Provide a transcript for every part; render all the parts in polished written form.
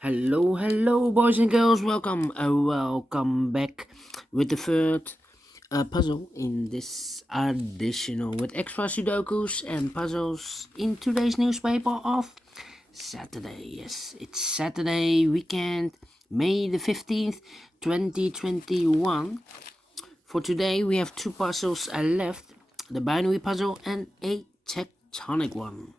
Hello, boys and girls. Welcome back with the third puzzle in this additional with extra Sudokus and puzzles in today's newspaper of Saturday. Yes, it's Saturday weekend, May the 15th, 2021. For today, we have two puzzles left: the binary puzzle and a tectonic one.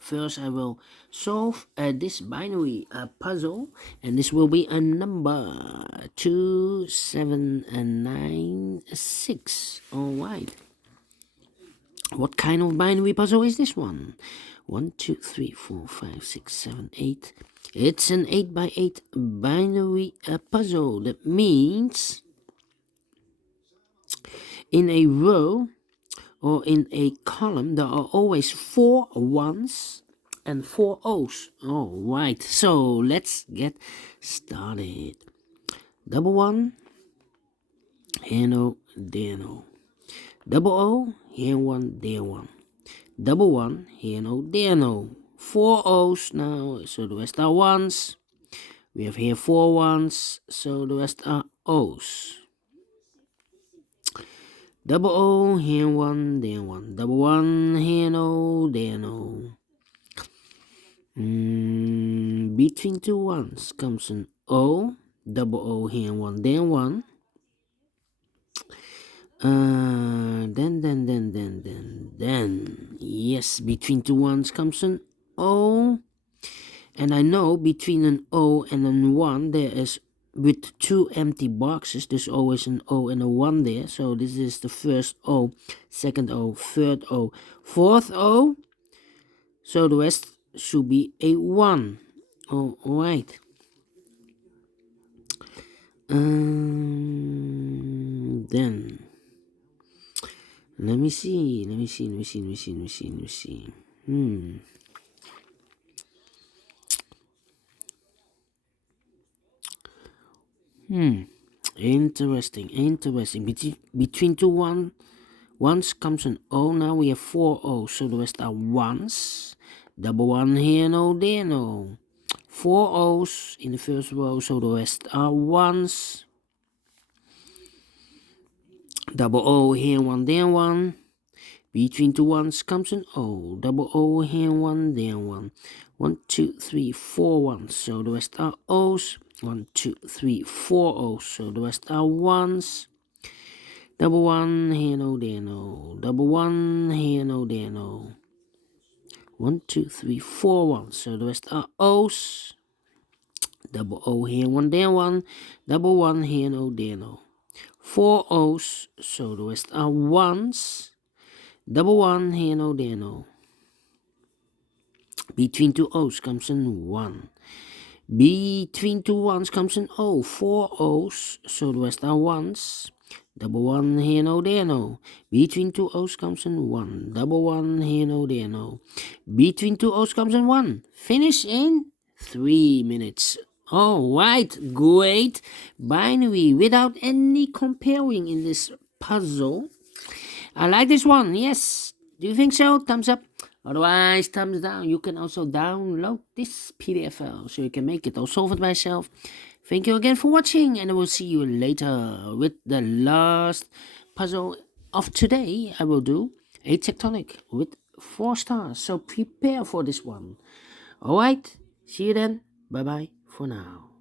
First, I will solve this binary puzzle, and this will be a number 2, 7, and 9, 6. All right. What kind of binary puzzle is this one? 1, 2, 3, 4, 5, 6, 7, 8. It's an 8 by 8 binary puzzle. That means in a row or in a column, there are always 4 ones and 4 O's. All right, so let's get started. Double 1, here no, there no. Double O, here 1, there 1. Double 1, here no, there no. 4 O's now, so the rest are 1s. We have here 4 1s, so the rest are O's. Double O, here 1, there 1. Double 1, here no, there no. Between 2 1s comes an O. Double O, here 1, there 1. Then, yes, between 2 1s comes an O. And I know between an O and an 1 there is, with 2 empty boxes, there's always an O and a 1 there. So this is the first O, second O, third O, fourth O. So the rest should be a 1. All right. Then let me see. Interesting. Between 2 1s comes an O. Now we have 4 O's, so the rest are 1s. Double 1 here, no, there, no. 4 O's in the first row, so the rest are 1s. Double O here, 1, there, 1. Between 2 1s comes an O. Double O here, 1, there, 1. 1, 2, 3, 4 1s, so the rest are O's. 1, 2, 3, 4 O's, so the rest are 1s. Double 1 here, no, there, no. Double 1 here, no, there, no. 1, 2, 3, 4 1s, so the rest are O's. Double O here, 1, there, 1. Double 1 here, no, there, no. 4 O's, so the rest are 1s. Double 1 here, no, there, no. Between 2 O's comes an 1. Between 2 1s comes an O. 4 O's, so the rest are 1s. Double 1 here, no, there, no. Between 2 O's comes an 1. Double 1 here, no, there, no. Between 2 O's comes an 1. Finish in 3 minutes. All right, great. Binary without any comparing in this puzzle. I like this one, yes. Do you think so? Thumbs up. Otherwise, thumbs down. You can also download this PDF file so you can make it or solve it by yourself. Thank you again for watching, and I will see you later with the last puzzle of today. I will do a tectonic with 4 stars, so prepare for this one. Alright, see you then. Bye bye for now.